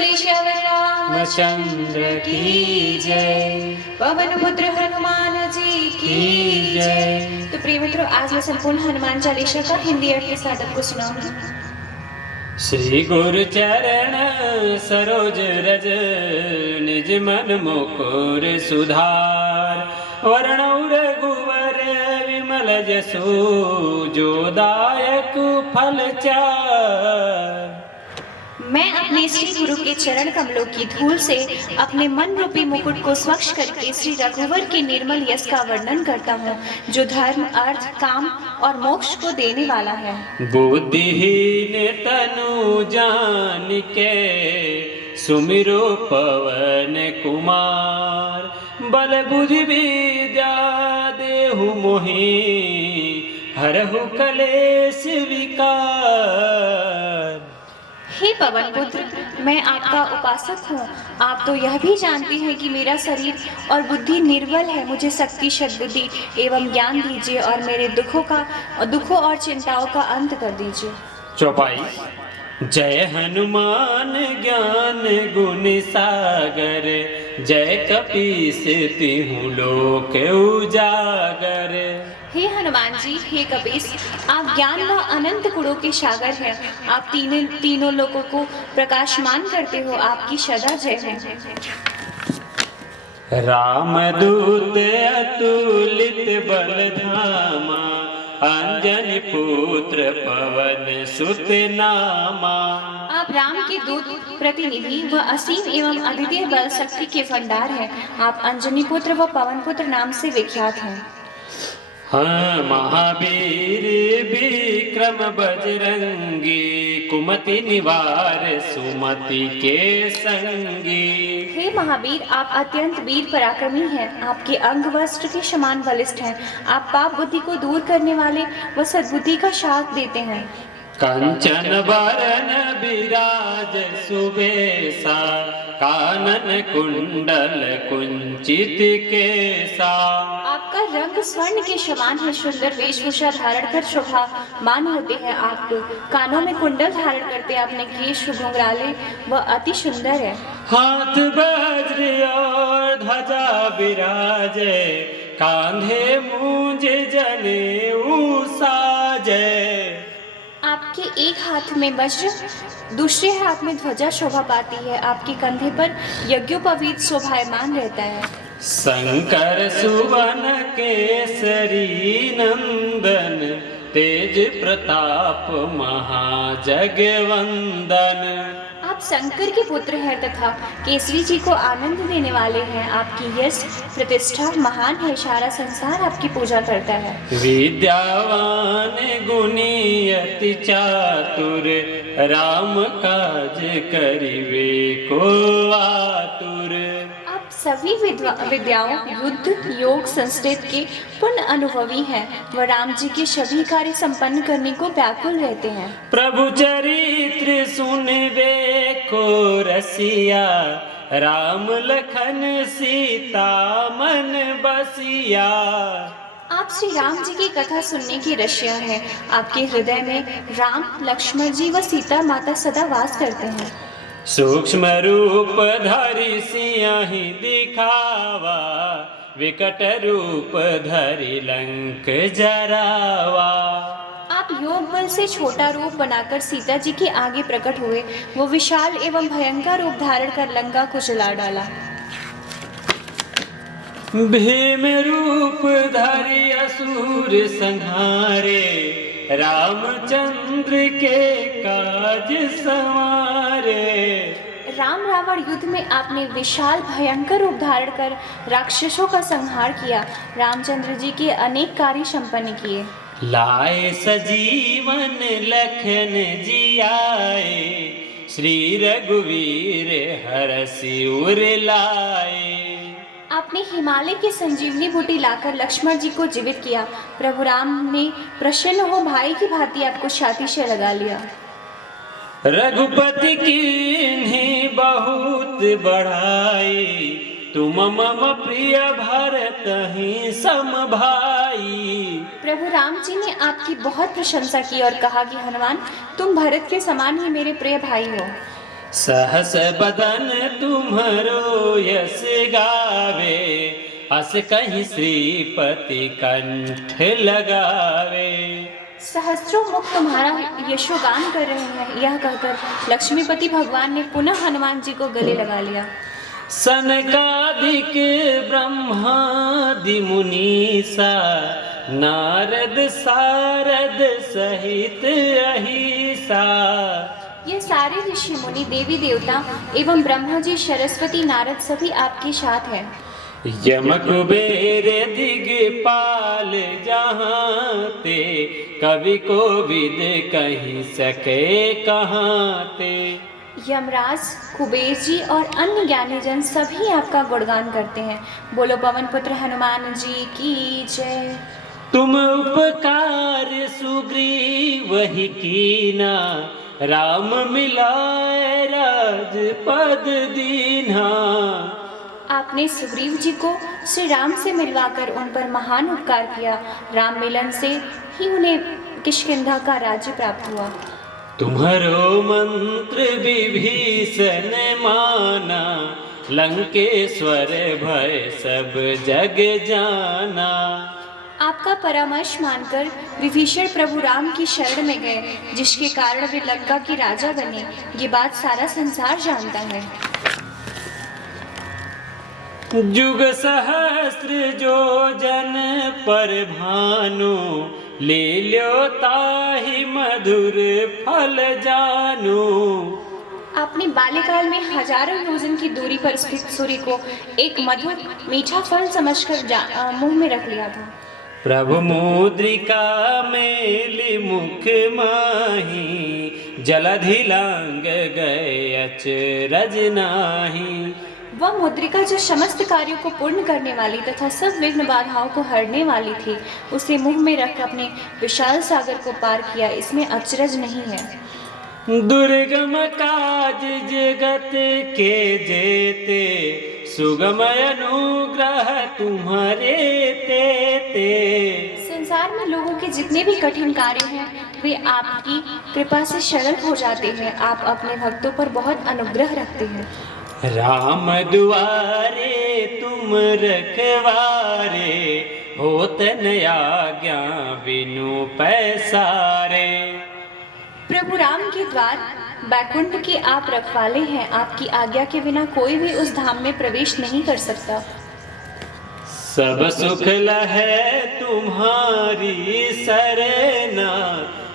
बोली श्यावर रामचंद्र की जय। पवन पुत्र हनुमान जी की जय। तो प्रिय मित्रों, आज मैं संपूर्ण हनुमान चालीसा का हिंदी अर्थ के साथ आपको सुनाऊंगी। श्री गुरु चरण सरोज रज निज मन मुकुर सुधार। वर्ण रघुवर विमल जसु जो दायक फल चार। मैं अपने श्री गुरु के चरण कमलों की धूल से अपने मन रूपी मुकुट को स्वच्छ करके श्री रघुवर के निर्मल यश का वर्णन करता हूँ, जो धर्म, अर्थ, काम और मोक्ष को देने वाला है। बुद्धिहीन तनु जान के सुमिरो पवन कुमार। बल बुद्धि विद्या देहु मोहि हरहु कलेश विकार। हे पवन पुत्र, मैं आपका उपासक हूँ। आप तो यह भी जानते हैं कि मेरा शरीर और बुद्धि निर्बल है। मुझे शक्ति, सद्बुद्धि एवं ज्ञान दीजिए और मेरे दुखों और चिंताओं का अंत कर दीजिए। चौपाई। जय हनुमान ज्ञान गुण सागर, जय कपीस तिहु लोक उजागर। हे हनुमान जी, हे कपीस, आप ज्ञान व अनंत गुणों के सागर हैं। आप तीनों लोगों को प्रकाशमान करते हो। आपकी सदा जय है। रामदूत अतुलित बल धामा, अंजनी पुत्र पवन सुत नामा। आप राम के दूत, प्रतिनिधि व असीम एवं अद्वितीय बल शक्ति के भंडार हैं। आप अंजनी पुत्र व पवन पुत्र नाम से विख्यात हैं। हाँ, महावीर विक्रम बजरंगी, कुमति निवार सुमति के संगी। हे महावीर, आप अत्यंत वीर पराक्रमी हैं। आपके अंग वस्त्र के समान बलिष्ठ हैं। आप पाप बुद्धि को दूर करने वाले व सद्बुद्धि का साथ देते हैं। कंचन बरन विराज सुबेसा, कानन कुंडल कुंचित केसा। आपका रंग स्वर्ण के समान है। सुंदर वेशभूषा धारण कर शोभामान होते हैं। आप कानों में कुंडल धारण करते। आपने केश घुंघराले व अति सुंदर है। हाथ वज्र और ध्वजा विराजे, कांधे मूंज जनेऊ साजे। आपके एक हाथ में वज्र, दूसरे हाथ में ध्वजा शोभा पाती है। आपके कंधे पर यज्ञोपवीत शोभायमान रहता है। शंकर सुवन केसरी नंदन, तेज प्रताप महाजगवंदन। आप शंकर के पुत्र हैं तथा केसरी जी को आनंद देने वाले हैं। आपकी यश प्रतिष्ठा महान है। सारा संसार आपकी पूजा करता है। विद्यावान गुणी अति चातुर, राम काज करिवे को आतुर। आप सभी विद्याओं, युद्ध, योग, संस्कृत के पूर्ण अनुभवी हैं। वह राम जी के सभी कार्य संपन्न करने को व्याकुल रहते हैं। प्रभु चरित्र सुनबे को रसिया, राम लखन सीता मन बसिया। आप श्री राम जी की कथा सुनने की रसिया है। आपके हृदय में राम, लक्ष्मण जी व सीता माता सदा वास करते हैं। सूक्ष्म रूप धरि सियाहि दिखावा, विकट रूप धरि लंक जरावा। आप योग बल से छोटा रूप बनाकर सीता जी के आगे प्रकट हुए। वो विशाल एवं भयंकर रूप धारण कर लंका को जला डाला। भीम रूप धरि असुर संहारे, रामचंद्र के काज संवारे। राम रावण युद्ध में आपने विशाल भयंकर रूप धारण कर राक्षसों का संहार किया। रामचंद्र जी के अनेक कार्य संपन्न किए। लाए सजीवन लखन जियाए, श्री रघुवीर हरषि उर लाए। आपने हिमालय की संजीवनी बूटी लाकर लक्ष्मण जी को जीवित किया। प्रभु राम ने प्रसन्न हो भाई की भांति आपको छाती से लगा लिया। रघुपति कीन्ही बहुत बढ़ाई, तुम मम प्रिय भरत ही सम भाई। प्रभु राम जी ने आपकी बहुत प्रशंसा की और कहा कि हनुमान, तुम भरत के समान ही मेरे प्रिय भाई हो। सहस बदन तुम्हरो यस गावे, अस कहीं श्रीपति कंठ लगावे। सहस्त्रों मुख तुम्हारा यशोगान कर रहे हैं। यह कहकर लक्ष्मीपति भगवान ने पुनः हनुमान जी को गले लगा लिया। सनकादिक ब्रह्मादि मुनीसा, नारद सारद सहित अहिसा। ये सारे ऋषि मुनि देवी देवता एवं ब्रह्मा जी सरस्वती नारद सभी आपके साथ हैं। यम कुबेर दिगपाल जहाँ ते, कवि को विद कहीं सके कहाँ ते। यमराज कुबेर जी और अन्य ज्ञानी जन सभी आपका गुणगान करते हैं। बोलो पवन पुत्र हनुमान जी की जय। तुम उपकार सुग्रीव ही कीना, राम मिलाए राजपद दीन्हा। आपने सुग्रीव जी को श्री राम से मिलवाकर उन पर महान उपकार किया। राम मिलन से ही उन्हें किष्किंधा का राज्य प्राप्त हुआ। तुम्हारो मंत्र विभीषण माना, लंकेश्वर भय सब जग जाना। आपका परामर्श मानकर विभीषण प्रभु राम की शरण में गए, जिसके कारण वे लंका के राजा बने। ये बात सारा संसार जानता है। जुग सहस्त्र जो जन पर भानु, ले ल्यो ताहि मधुर फल जानु। आपने बाल्यकाल में हजारों योजन की दूरी पर स्थित सूर्य को एक मधुर मीठा फल समझकर मुंह में रख लिया था। प्रभु मुद्रिका मेलि मुख माही, जलधि लांग गए अचरज नाही। वह मुद्रिका जो समस्त कार्यों को पूर्ण करने वाली तथा सब विघ्न बाधाओं को हरने वाली थी, उसे मुंह में रख अपने विशाल सागर को पार किया, इसमें अचरज नहीं है। दुर्गम काज जगत के जेते, सुगम अनुग्रह तुम्हारे तेते। संसार में लोगों के जितने भी कठिन कार्य हैं, वे आपकी कृपा से सरल हो जाते हैं। आप अपने भक्तों पर बहुत अनुग्रह रखते हैं। राम दुआरे तुम रखवारे, होत न आज्ञा बिनु पैसारे। प्रभु राम के द्वार बैकुंठ के आप रखवाले हैं। आपकी आज्ञा के बिना कोई भी उस धाम में प्रवेश नहीं कर सकता। सब सुख लहै तुम्हारी सरना,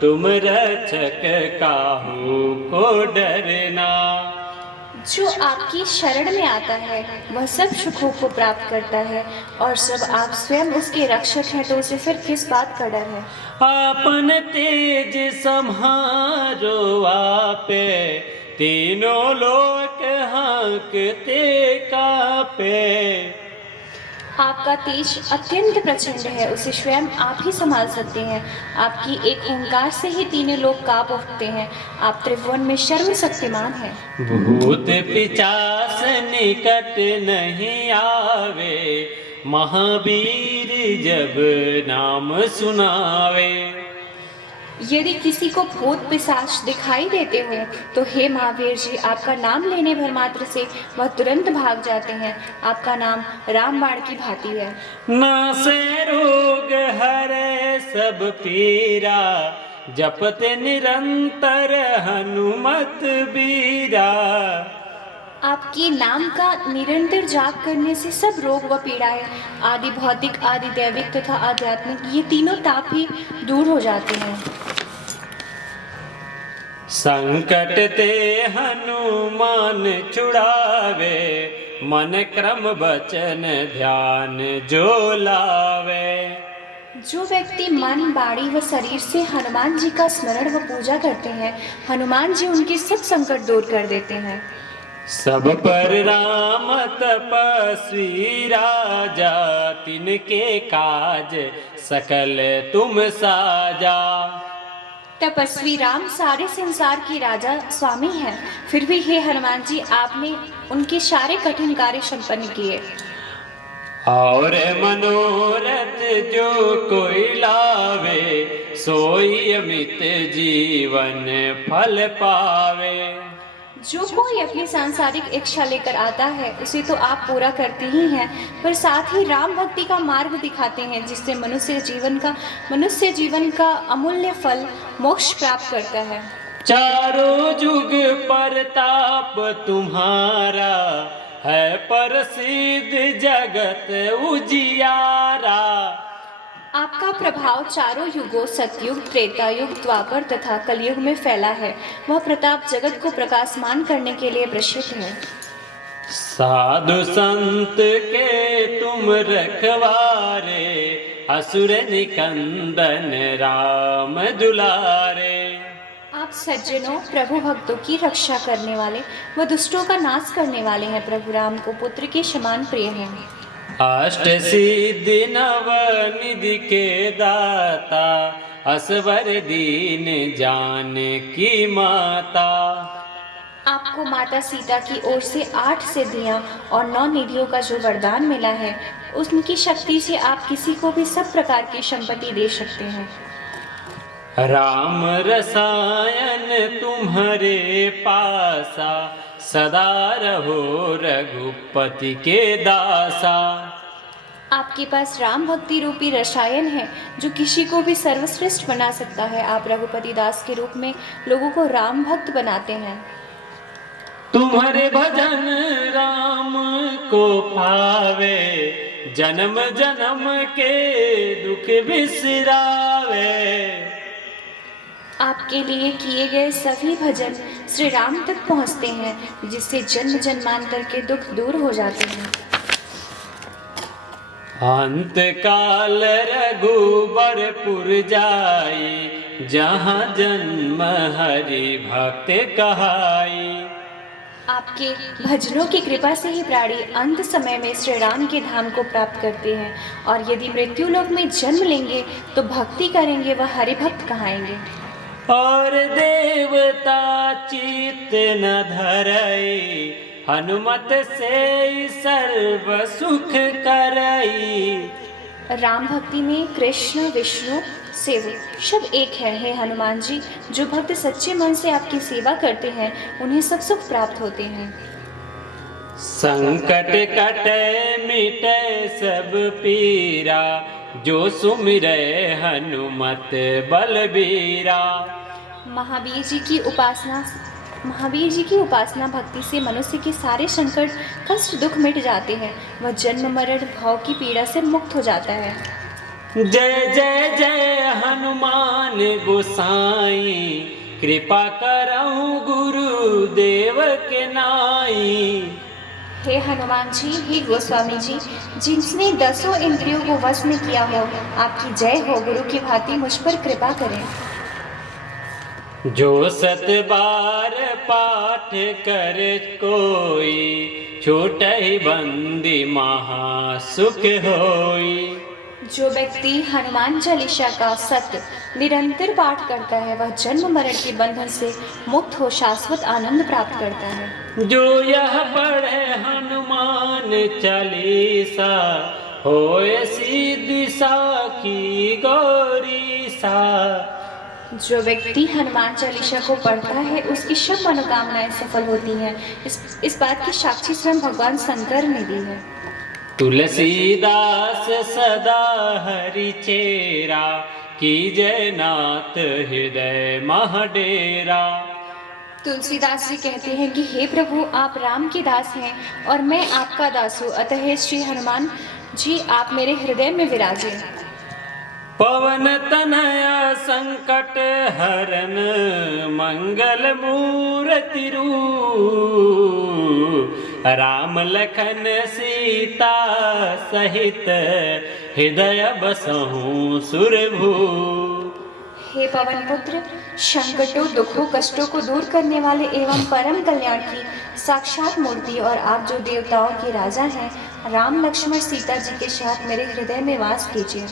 तुम रक्षक काहू को डरना। जो आपकी शरण में आता है वह सब सुखों को प्राप्त करता है, और जब आप स्वयं उसके रक्षक हैं तो उसे फिर किस बात का डर है। आपन तेज सम्हारो आपे, तीनों लोक हाँकते कापे। आपका तेज अत्यंत प्रचंड है, उसे स्वयं आप ही संभाल सकते हैं। आपकी एक ओंकार से ही तीनों लोग कांप उठते हैं। आप त्रिभुवन में सर्वशक्तिमान हैं। भूत पिचास निकट नहीं आवे, महावीर जब नाम सुनावे। यदि किसी को भूत पिशाच दिखाई देते हो तो हे महावीर जी, आपका नाम लेने भर मात्र से वह तुरंत भाग जाते हैं। आपका नाम रामबाण की भांति है। नासे रोग हरे सब पीरा, जपते निरंतर हनुमत बीरा। आपके नाम का निरंतर जाप करने से सब रोग व पीड़ाएं, आदि भौतिक आदि दैविक तथा आध्यात्मिक, ये तीनों ताप ही दूर हो जाते हैं। संकट ते हनुमान छुड़ावे, मन क्रम वचन ध्यान जो लावे। जो व्यक्ति मन, बाणी व शरीर से हनुमान जी का स्मरण व पूजा करते हैं, हनुमान जी उनके सब संकट दूर कर देते हैं। सब पर राम तपस्वी राजा, तिनके काज सकल तुम साजा। तपस्वी राम सारे संसार के राजा स्वामी हैं, फिर भी हे हनुमान जी, आपने उनके सारे कठिन कार्य संपन्न किए। और मनोरथ जो कोई लावे, सोई अमित जीवन फल पावे। जो कोई अपनी सांसारिक इच्छा लेकर आता है उसे तो आप पूरा करते ही हैं, पर साथ ही राम भक्ति का मार्ग दिखाते हैं जिससे मनुष्य जीवन का अमूल्य फल मोक्ष प्राप्त करता है। चारों जुग परताप तुम्हारा है, प्रसिद्ध जगत उजियारा। आपका प्रभाव चारों युगों सतयुग, त्रेता युग, द्वापर तथा कलयुग में फैला है। वह प्रताप जगत को प्रकाशमान करने के लिए प्रसिद्ध है। साधु संत के तुम रखवारे, असुर निकंदन राम दुलारे। आप सज्जनों, प्रभु भक्तों की रक्षा करने वाले व दुष्टों का नाश करने वाले हैं। प्रभु राम को पुत्र के समान प्रिय हैं। अष्ट सिद्धि नव निधि के दाता, असवर दीन जानकी माता। आपको माता सीता की ओर से 8 सिद्धियां और 9 निधियों का जो वरदान मिला है, उनकी शक्ति से आप किसी को भी सब प्रकार की संपत्ति दे सकते हैं। राम रसायन तुम्हारे पासा, सदा रहो रघुपति के दासा। आपके पास राम भक्ति रूपी रसायन है जो किसी को भी सर्वश्रेष्ठ बना सकता है। आप रघुपति दास के रूप में लोगों को राम भक्त बनाते हैं। तुम्हारे भजन राम को पावे, जन्म जन्म के दुख बिसरावे। आपके लिए किए गए सभी भजन श्री राम तक पहुंचते हैं, जिससे जन्म जन्मांतर के दुख दूर हो जाते हैं। अंत काल रघुबरपुर जाई, जहाँ जन्म हरि भक्त कहाई। आपके भजनों की कृपा से ही प्राणी अंत समय में श्री राम के धाम को प्राप्त करते हैं, और यदि मृत्यु लोक में जन्म लेंगे तो भक्ति करेंगे व हरि भक्त कहाएंगे। और देवता चित्त न धरई, हनुमत से सर्व सुख करई। राम भक्ति में कृष्ण विष्णु शिव सब एक है। हे हनुमान जी, जो भक्त सच्चे मन से आपकी सेवा करते हैं उन्हें सब सुख प्राप्त होते हैं। संकट कटे मिटे सब पीरा, जो सुमिरै हनुमत बलबीरा। महावीर जी की उपासना भक्ति से मनुष्य के सारे संकट कष्ट दुख मिट जाते हैं। वह जन्म मरण भाव की पीड़ा से मुक्त हो जाता है। जय जय जय हनुमान गोसाई, कृपा करहु गुरुदेव के नाई। हे हनुमान जी, हे गोस्वामी जी, जिसने 10 इंद्रियों को वश में किया हो, आपकी जय हो। गुरु की भांति मुझ पर कृपा करें। जो 7 बार पाठ कर कोई, छूटहि बंदी महा सुख होई। जो व्यक्ति हनुमान चालीसा का सत्य निरंतर पाठ करता है, वह जन्म मरण के बंधन से मुक्त हो शाश्वत आनंद प्राप्त करता है। जो यह पढ़े हनुमान चालीसा, होए सिद्धि साखी गौरीसा। जो व्यक्ति हनुमान चालीसा को पढ़ता है, उसकी सब मनोकामनाएं सफल होती हैं। इस बात की साक्षी स्वयं भगवान शंकर ने दी है। तुलसीदास सदा हरि चेरा, कीजय नाथ हृदय महाडेरा। तुलसीदास जी कहते हैं कि हे प्रभु, आप राम के दास हैं और मैं आपका दास हूँ, अतः श्री हनुमान जी आप मेरे हृदय में विराजे। पवन तनया संकट हरन, मंगल मूर्ति रूप। राम लखन सीता सहित, हृदय बसहु सुरभू। हे पवन पुत्र, संकटों दुखों कष्टों को दूर करने वाले एवं परम कल्याण की साक्षात मूर्ति, और आप जो देवताओं के राजा हैं, राम लक्ष्मण सीता जी के साथ मेरे हृदय में वास कीजिए।